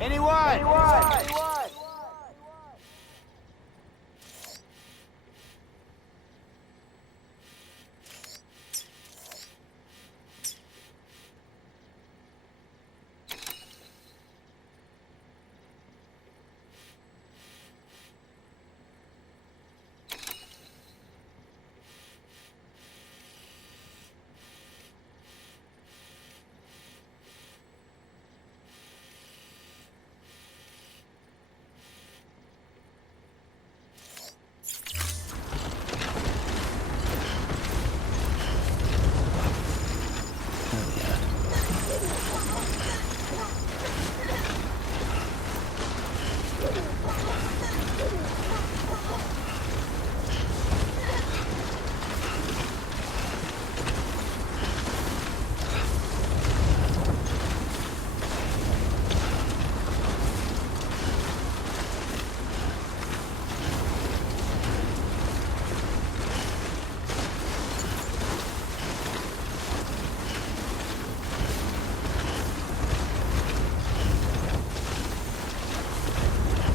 Anyone?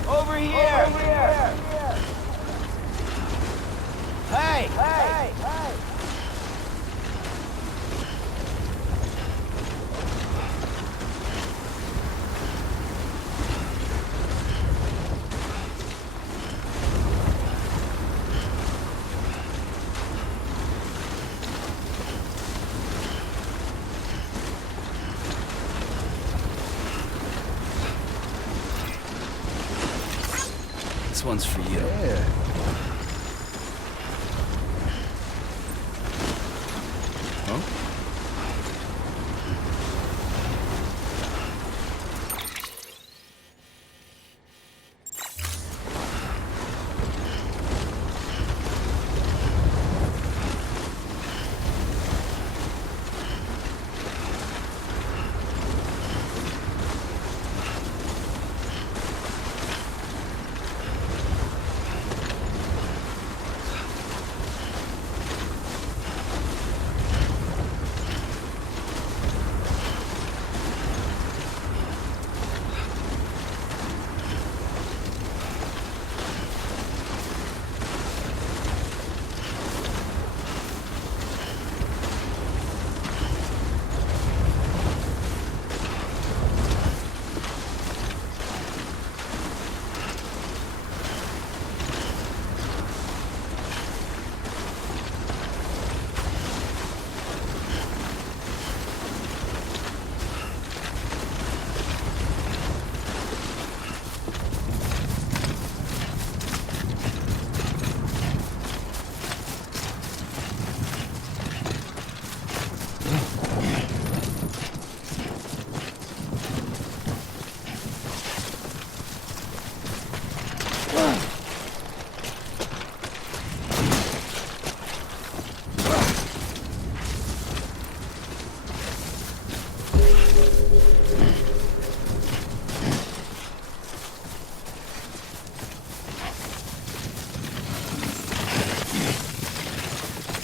Over here! Hey! This one's for you. Yeah. Huh?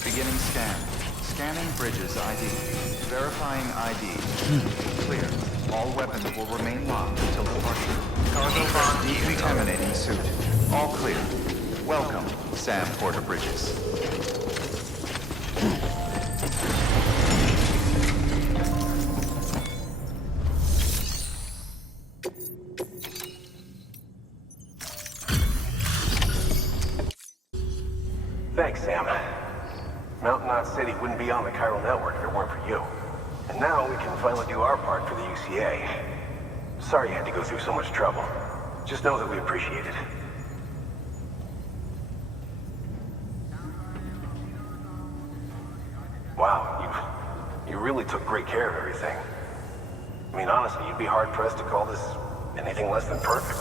Beginning scan. Scanning bridges ID. Verifying ID. Clear. All weapons will remain locked until departure. Cargo bond decontaminating suit. All clear. Welcome, Sam Porter Bridges. Thanks, Sam. Mountain Knot City wouldn't be on the chiral network if it weren't for you. And now we can finally do our part for the UCA. Sorry you had to go through so much trouble. Just know that we appreciate it. Wow, you really took great care of everything. I mean, honestly, you'd be hard-pressed to call this anything less than perfect.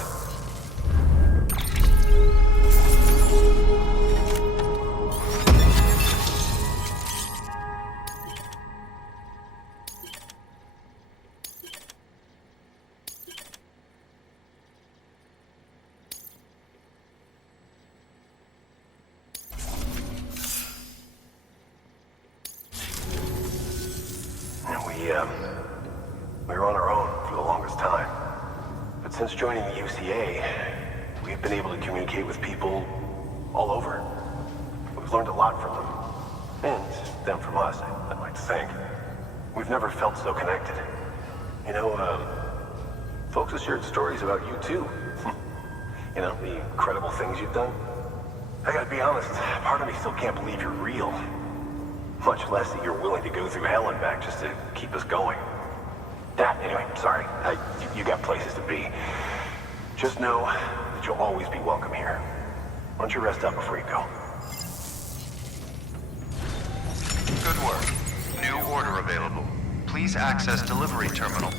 We were on our own for the longest time. But Since joining the UCA, we've been able to communicate with people all over. We've learned a lot from them. And them from us, I'd like to think. We've never felt so connected. You know, folks have shared stories about you too. You know, the incredible things you've done. I gotta be honest, part of me still can't believe you're real. Much less that you're willing to go through hell and back just to keep us going. Yeah, anyway, sorry. You got places to be. Just know that you'll always be welcome here. Why don't you rest up before you go? Good work. New order available. Please access delivery terminal.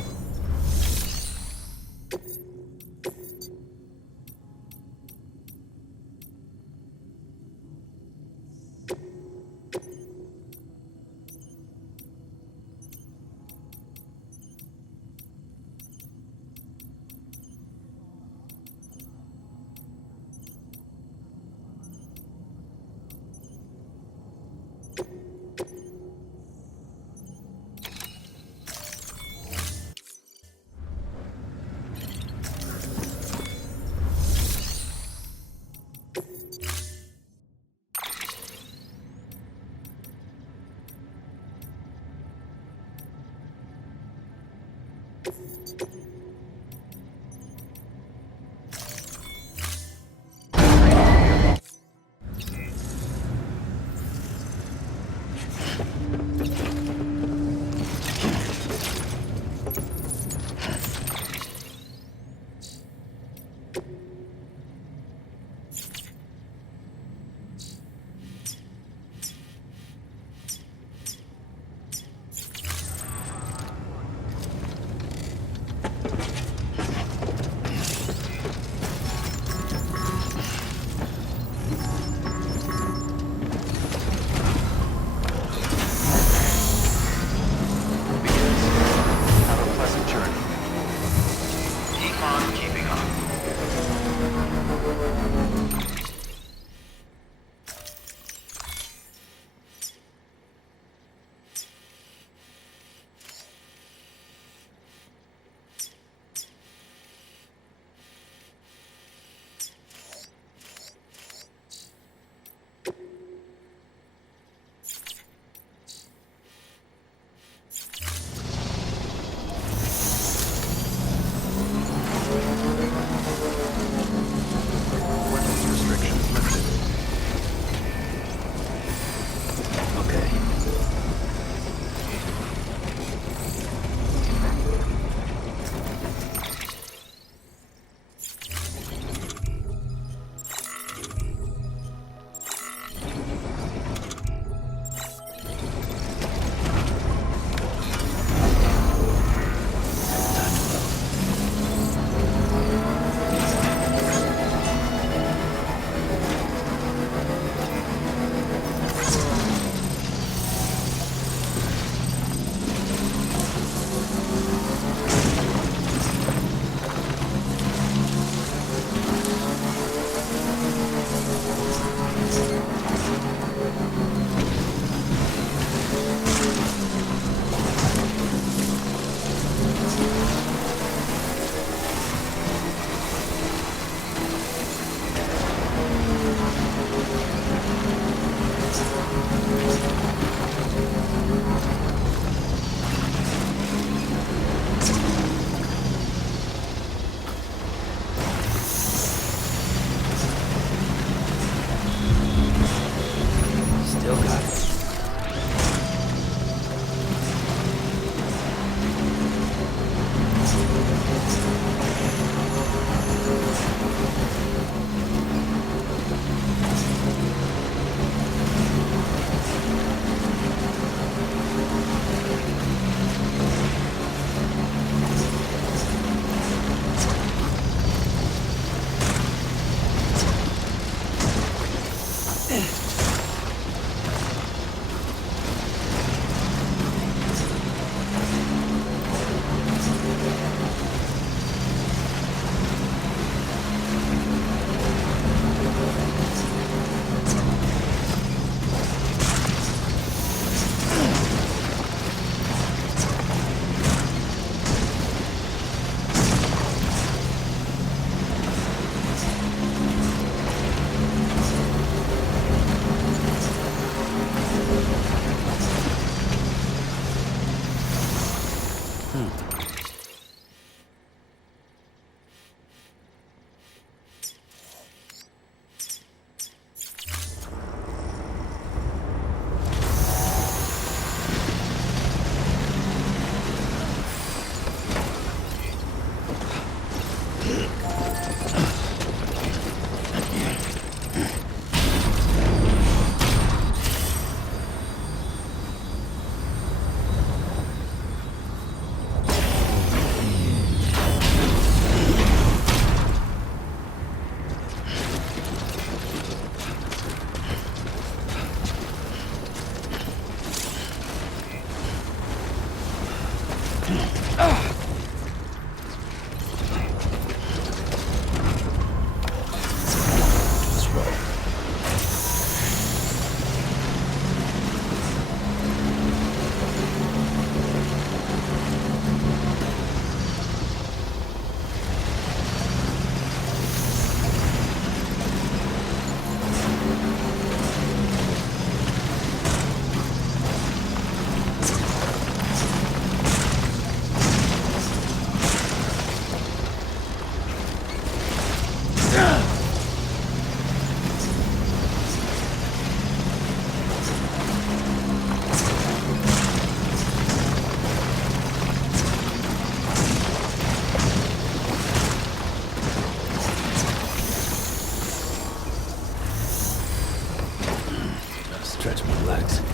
airbags.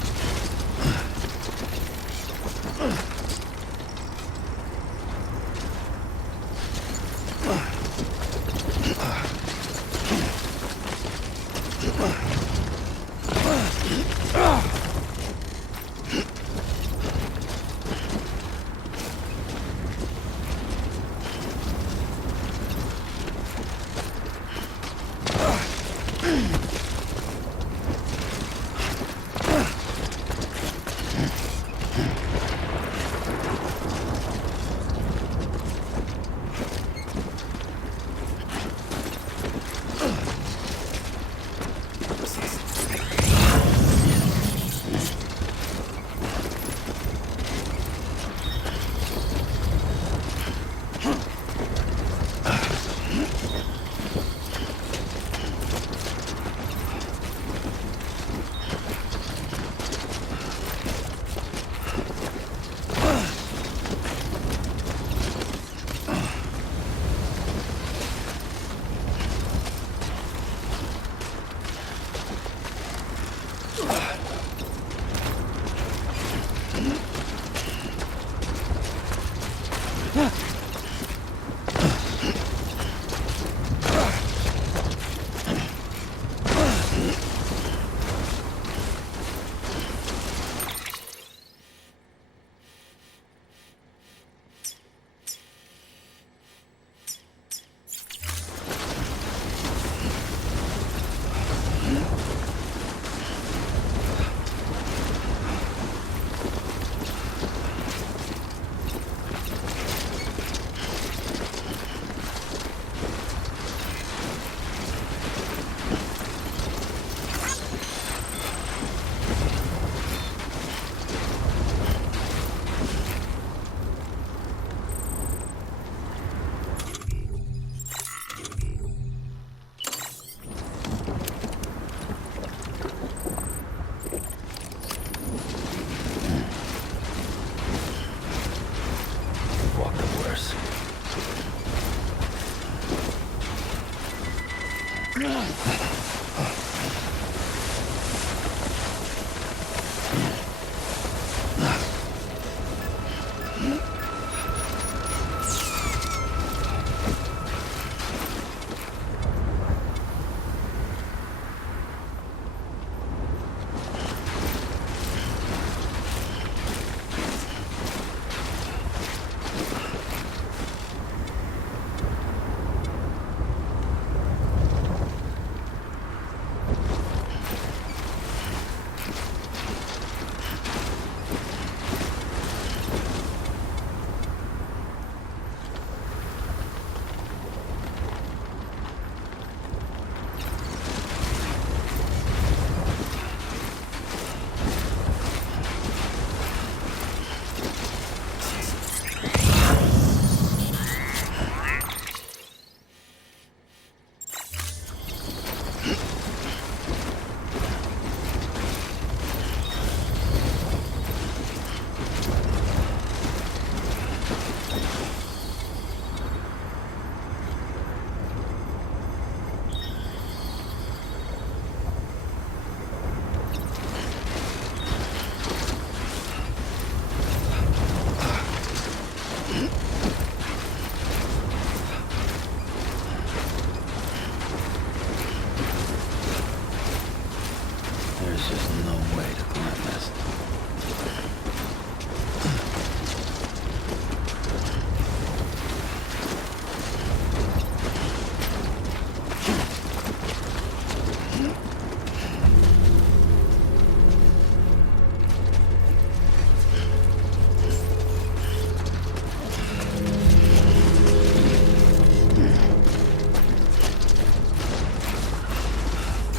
There's just no way to climb this.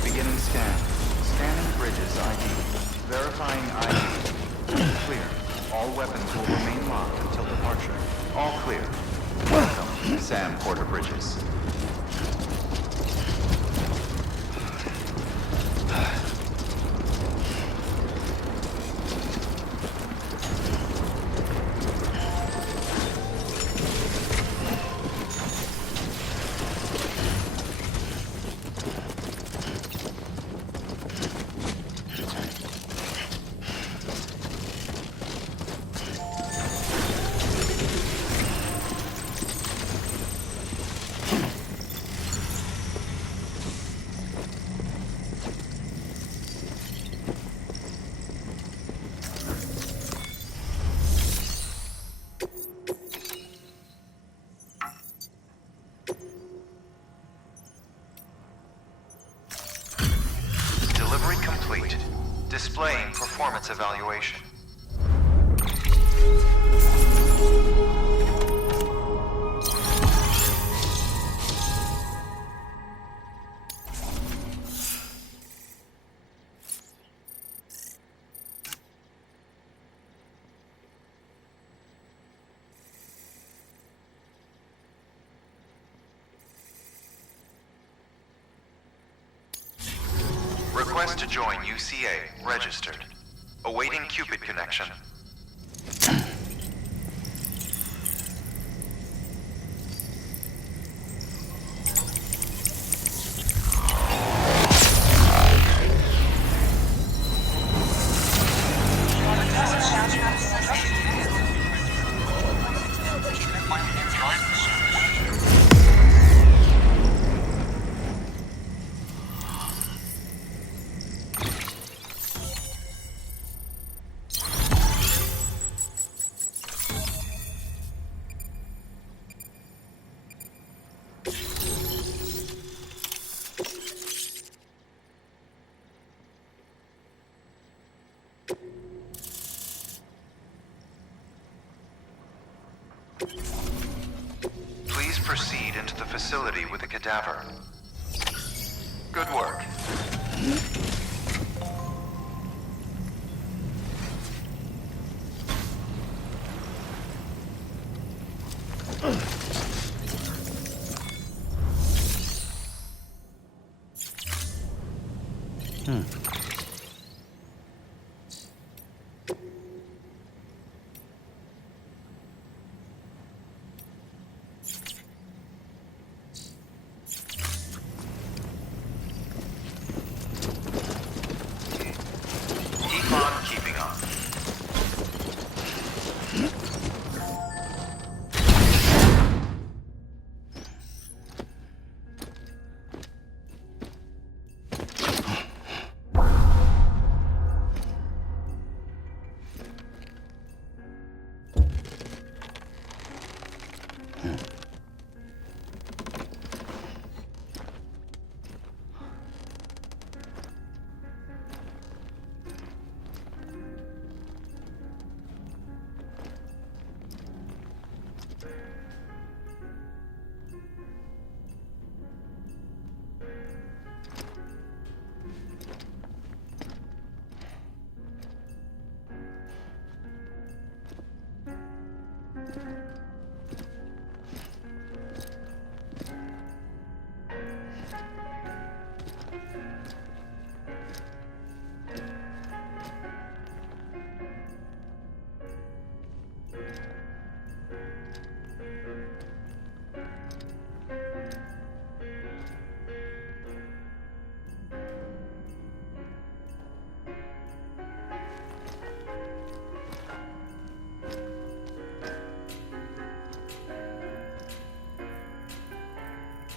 Beginning scan. Scanning bridges ID. Verifying ID. Clear. All weapons will remain locked until departure. All clear. Welcome, Sam Porter Bridges. Displaying performance evaluation. Request to join UCA. Registered. Awaiting Cupid connection. Please proceed into the facility with the cadaver. Good work. Keep on keeping on.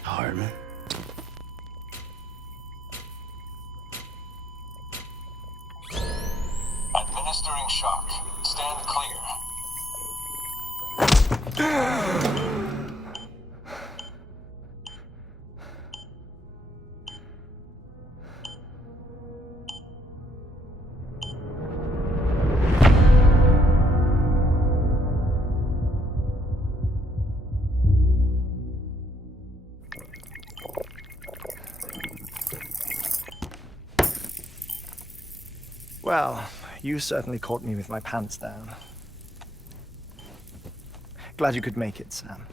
Hartman? Administering shock. Stand clear. Well, you certainly caught me with my pants down. Glad you could make it, Sam.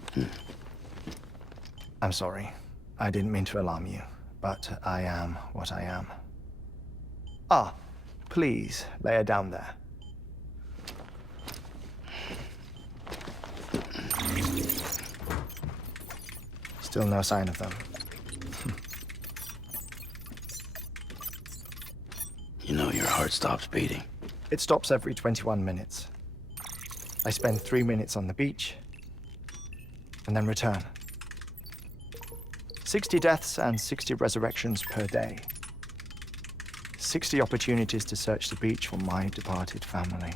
I'm sorry. I didn't mean to alarm you, but I am what I am. Ah, please, lay her down there. Still no sign of them. You know your heart stops beating. It stops every 21 minutes. I spend 3 minutes on the beach, and then return. 60 deaths and 60 resurrections per day. 60 opportunities to search the beach for my departed family.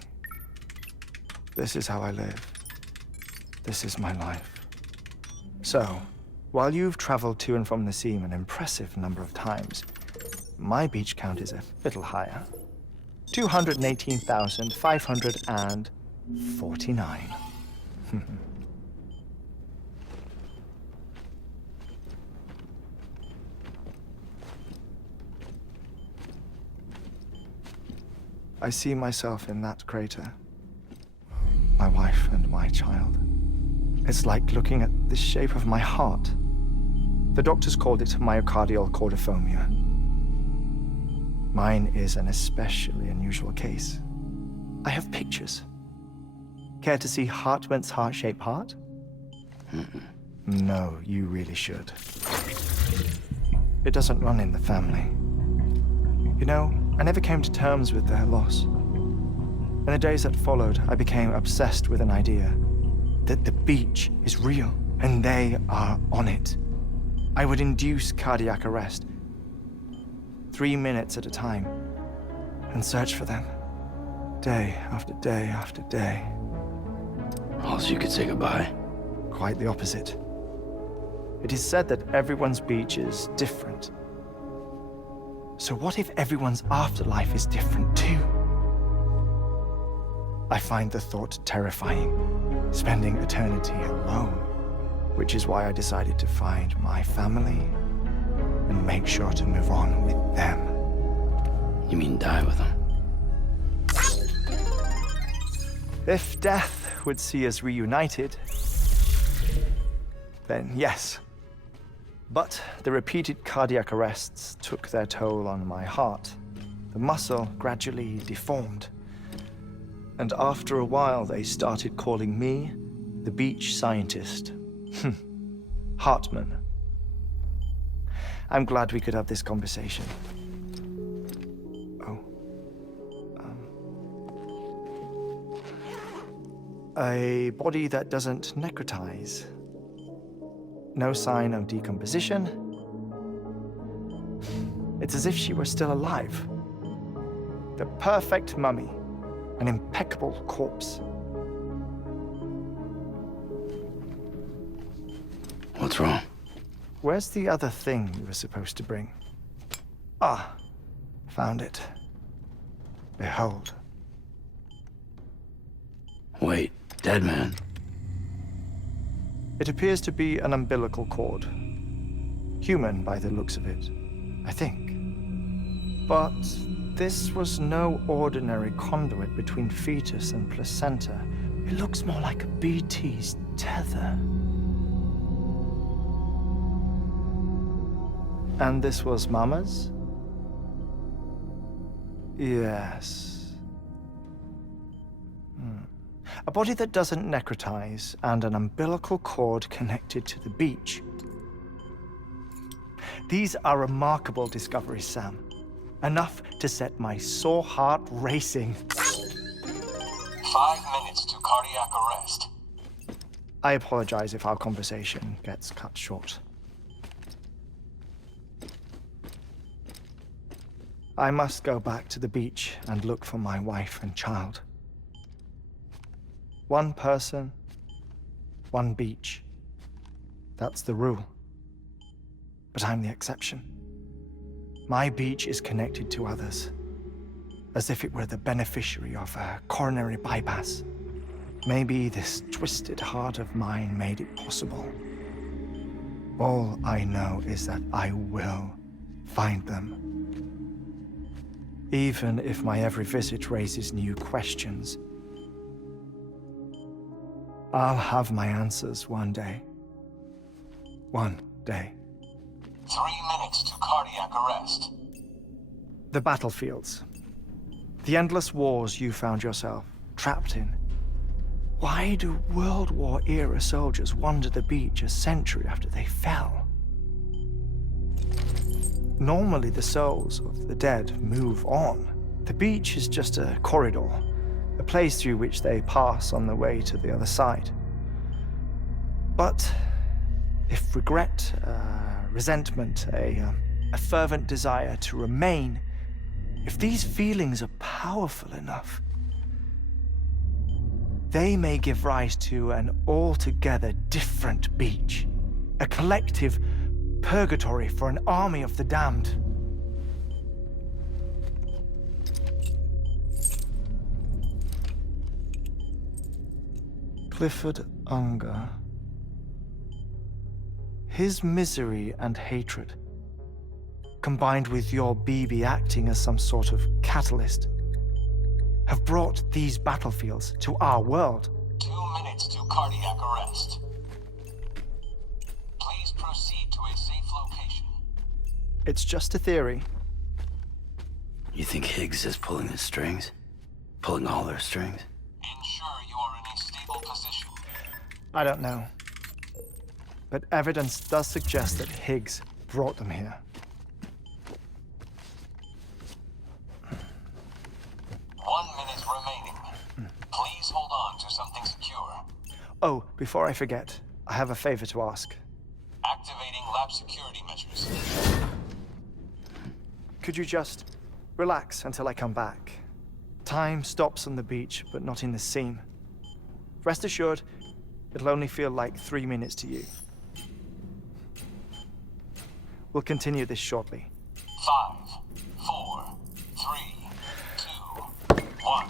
This is how I live. This is my life. So, while you've traveled to and from the scene an impressive number of times, my beach count is a little higher. 218,549. I see myself in that crater. My wife and my child. It's like looking at the shape of my heart. The doctors called it myocardial cordiformia. Mine is an especially unusual case. I have pictures. Care to see Hartman's heart-shaped heart? No, you really should. It doesn't run in the family. You know, I never came to terms with their loss. In the days that followed, I became obsessed with an idea that the beach is real and they are on it. I would induce cardiac arrest, 3 minutes at a time, and search for them, day after day after day. Also, you could say goodbye. Quite the opposite. It is said that everyone's beach is different. So what if everyone's afterlife is different too? I find the thought terrifying, spending eternity alone, which is why I decided to find my family and make sure to move on with them. You mean die with them? If death would see us reunited, then yes. But the repeated cardiac arrests took their toll on my heart. The muscle gradually deformed. And after a while, they started calling me the beach scientist. Hartman. I'm glad we could have this conversation. Oh. A body that doesn't necrotize. No sign of decomposition. It's as if she were still alive. The perfect mummy. An impeccable corpse. What's wrong? Where's the other thing you were supposed to bring? Ah, found it. Behold. Wait, dead man. It appears to be an umbilical cord. Human by the looks of it, I think. But this was no ordinary conduit between fetus and placenta. It looks more like a BT's tether. And this was Mama's? Yes. A body that doesn't necrotize and an umbilical cord connected to the beach. These are remarkable discoveries, Sam. Enough to set my sore heart racing. 5 minutes to cardiac arrest. I apologize if our conversation gets cut short. I must go back to the beach and look for my wife and child. One person, one beach. That's the rule. But I'm the exception. My beach is connected to others, as if it were the beneficiary of a coronary bypass. Maybe this twisted heart of mine made it possible. All I know is that I will find them. Even if my every visit raises new questions, I'll have my answers one day. One day. 3 minutes to cardiac arrest. The battlefields. The endless wars you found yourself trapped in. Why do World War-era soldiers wander the beach a century after they fell? Normally, the souls of the dead move on. The beach is just a corridor, a place through which they pass on the way to the other side. But if regret, resentment, a fervent desire to remain, if these feelings are powerful enough, they may give rise to an altogether different beach, a collective purgatory for an army of the damned. Clifford Unger. His misery and hatred, combined with your BB acting as some sort of catalyst, have brought these battlefields to our world. 2 minutes to cardiac arrest. Please proceed to a safe location. It's just a theory. You think Higgs is pulling the strings? Pulling all their strings? Ensure you are in a stable position. I don't know. But evidence does suggest that Higgs brought them here. 1 minute remaining. Please hold on to something secure. Oh, before I forget, I have a favor to ask. Activating lab security measures. Could you just relax until I come back? Time stops on the beach, but not in the scene. Rest assured, it'll only feel like 3 minutes to you. We'll continue this shortly. 5, 4, 3, 2, 1.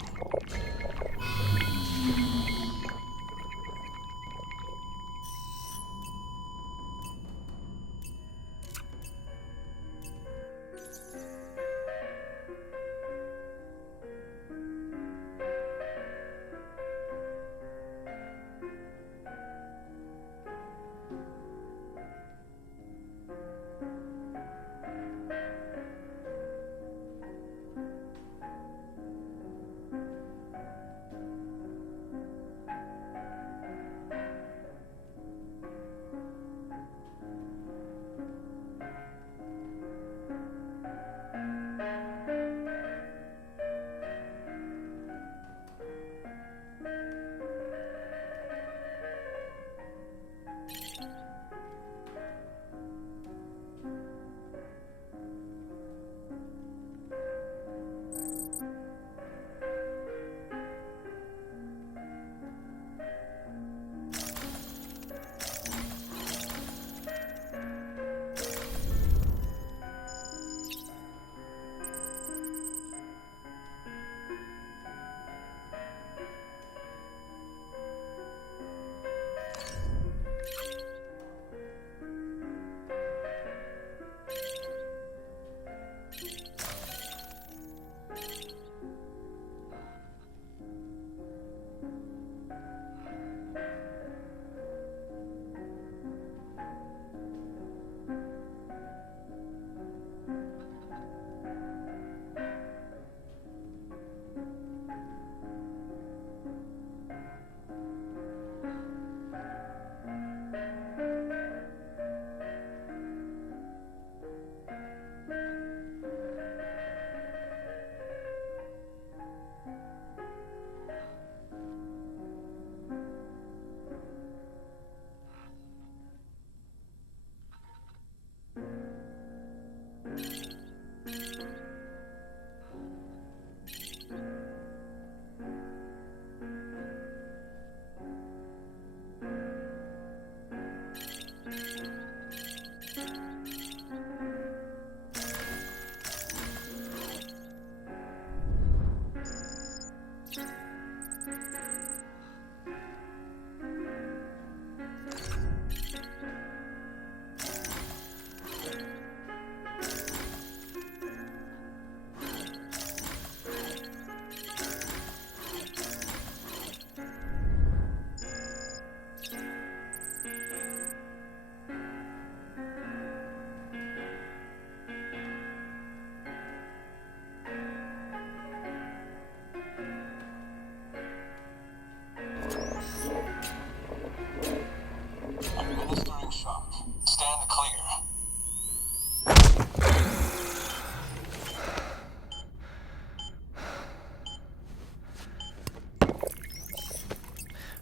Administering shock. Stand clear.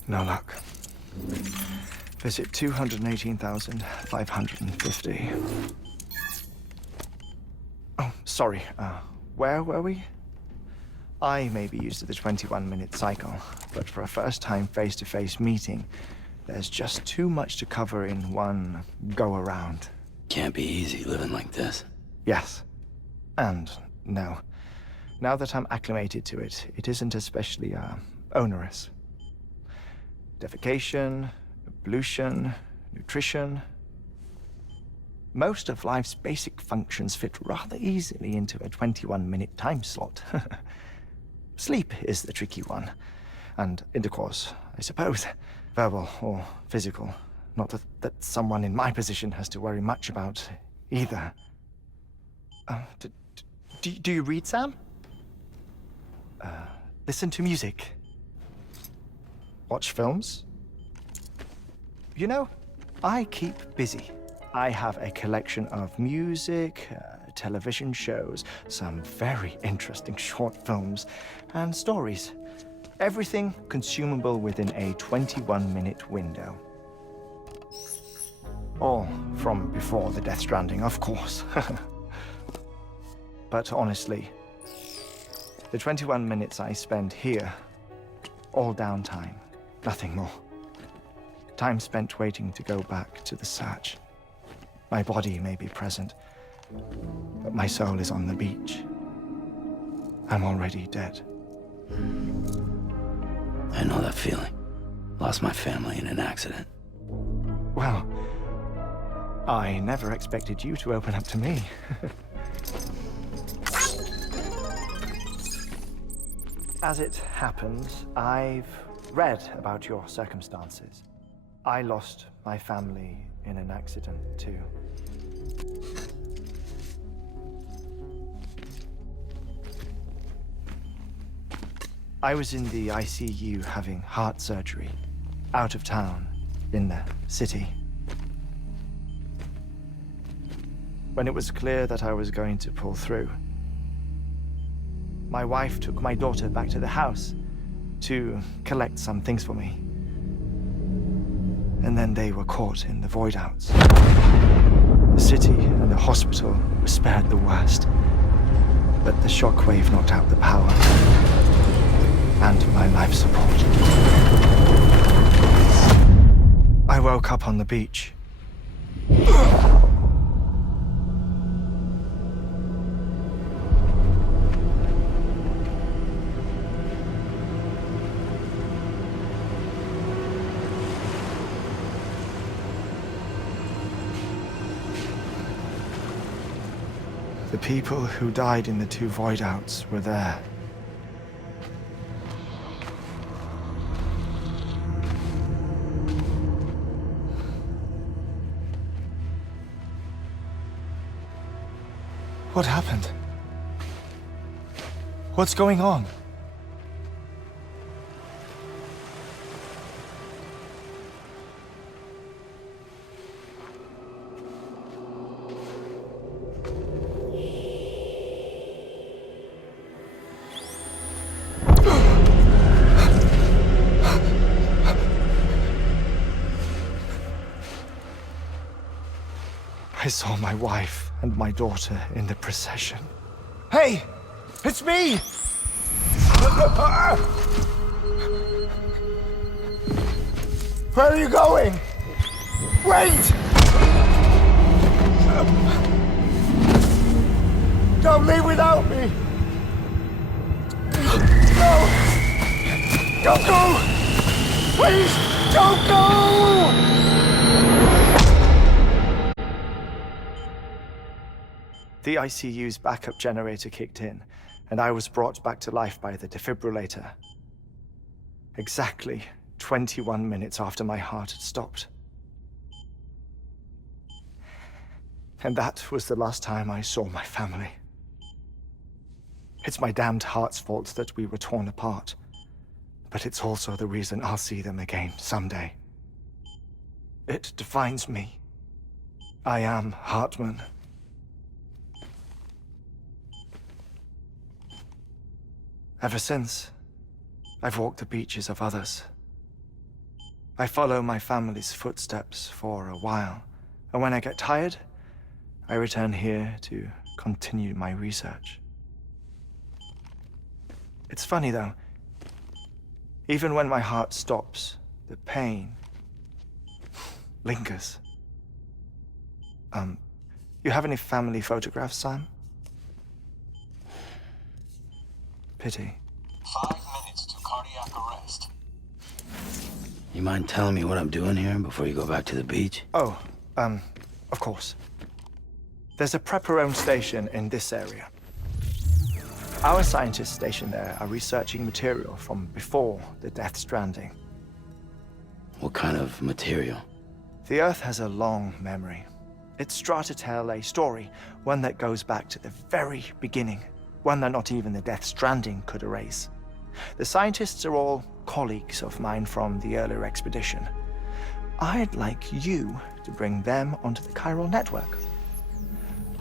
No luck. Visit 218,550. Oh, sorry. Where were we? I may be used to the 21-minute cycle, but for a first-time face-to-face meeting, there's just too much to cover in one go-around. Can't be easy living like this. Yes. And no. Now that I'm acclimated to it, it isn't especially, onerous. defecation, ablution, nutrition. Most of life's basic functions fit rather easily into a 21-minute time slot. Sleep is the tricky one. And intercourse, I suppose. Verbal or physical. Not that someone in my position has to worry much about either. Do you read, Sam? Listen to music. Watch films? You know, I keep busy. I have a collection of music, television shows, some very interesting short films, and stories. Everything consumable within a 21-minute window. All from before the Death Stranding, of course. But honestly, the 21 minutes I spend here, all downtime, nothing more. Time spent waiting to go back to the search. My body may be present, but my soul is on the beach. I'm already dead. I know that feeling. Lost my family in an accident. Well, I never expected you to open up to me. As it happens, I've read about your circumstances. I lost my family in an accident, too. I was in the ICU having heart surgery, out of town, in the city. When it was clear that I was going to pull through, my wife took my daughter back to the house to collect some things for me. And then they were caught in the void-outs. The city and the hospital were spared the worst, but the shockwave knocked out the power and my life support. I woke up on the beach. The people who died in the two void-outs were there. What happened? What's going on? I saw my wife and my daughter in the procession. Hey! It's me! Where are you going? Wait! Don't leave without me! No! Don't go! Please, don't go! The ICU's backup generator kicked in, and I was brought back to life by the defibrillator. Exactly 21 minutes after my heart had stopped. And that was the last time I saw my family. It's my damned heart's fault that we were torn apart, but it's also the reason I'll see them again someday. It defines me. I am Hartman. Ever since, I've walked the beaches of others. I follow my family's footsteps for a while, and when I get tired, I return here to continue my research. It's funny though, even when my heart stops, the pain lingers. You have any family photographs, Sam? Pity. 5 minutes to cardiac arrest. You mind telling me what I'm doing here before you go back to the beach? Oh, of course. There's a prepper-owned station in this area. Our scientists stationed there are researching material from before the Death Stranding. What kind of material? The Earth has a long memory. It's trying to tell a story, one that goes back to the very beginning, one that not even the Death Stranding could erase. The scientists are all colleagues of mine from the earlier expedition. I'd like you to bring them onto the chiral network.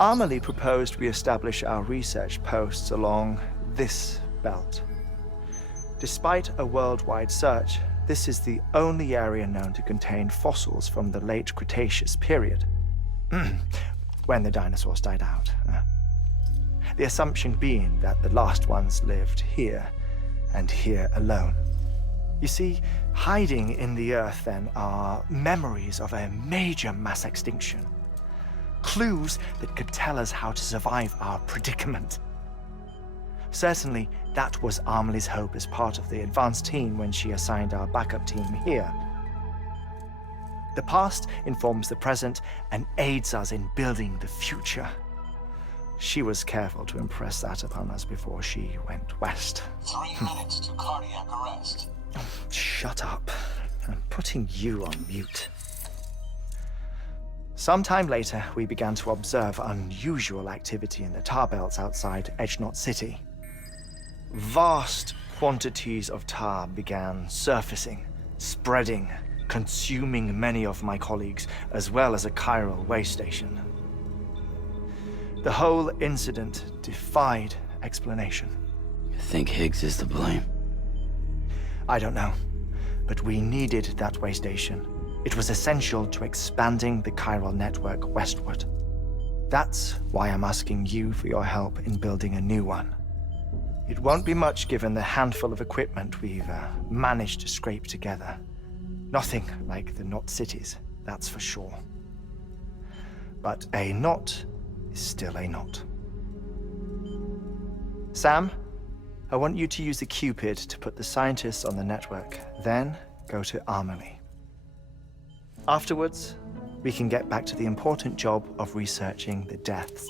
Amelie proposed we establish our research posts along this belt. Despite a worldwide search, this is the only area known to contain fossils from the late Cretaceous period, when the dinosaurs died out. The assumption being that the last ones lived here, and here alone. You see, hiding in the Earth then are memories of a major mass extinction. Clues that could tell us how to survive our predicament. Certainly, that was Amelie's hope as part of the advanced team when she assigned our backup team here. The past informs the present and aids us in building the future. She was careful to impress that upon us before she went west. 3 minutes to cardiac arrest. Shut up. I'm putting you on mute. Sometime later, we began to observe unusual activity in the tar belts outside Edgenot City. Vast quantities of tar began surfacing, spreading, consuming many of my colleagues, as well as a chiral way station. The whole incident defied explanation. You think Higgs is to blame? I don't know, but we needed that way station. It was essential to expanding the chiral network westward. That's why I'm asking you for your help in building a new one. It won't be much given the handful of equipment we've managed to scrape together. Nothing like the knot cities, that's for sure. But a knot is still a knot. Sam, I want you to use the Cupid to put the scientists on the network, then go to Amelie. Afterwards, we can get back to the important job of researching the deaths.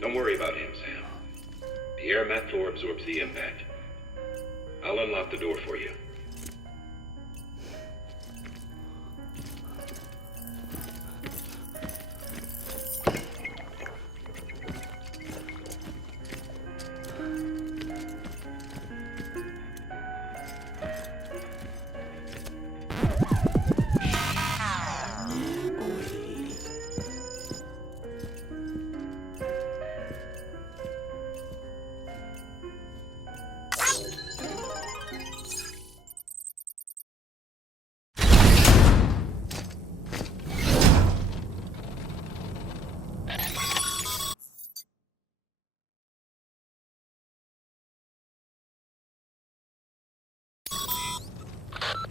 Don't worry about him, Sam. The air mat floor absorbs the impact. I'll unlock the door for you.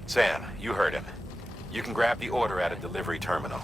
Sam, you heard him. You can grab the order at a delivery terminal.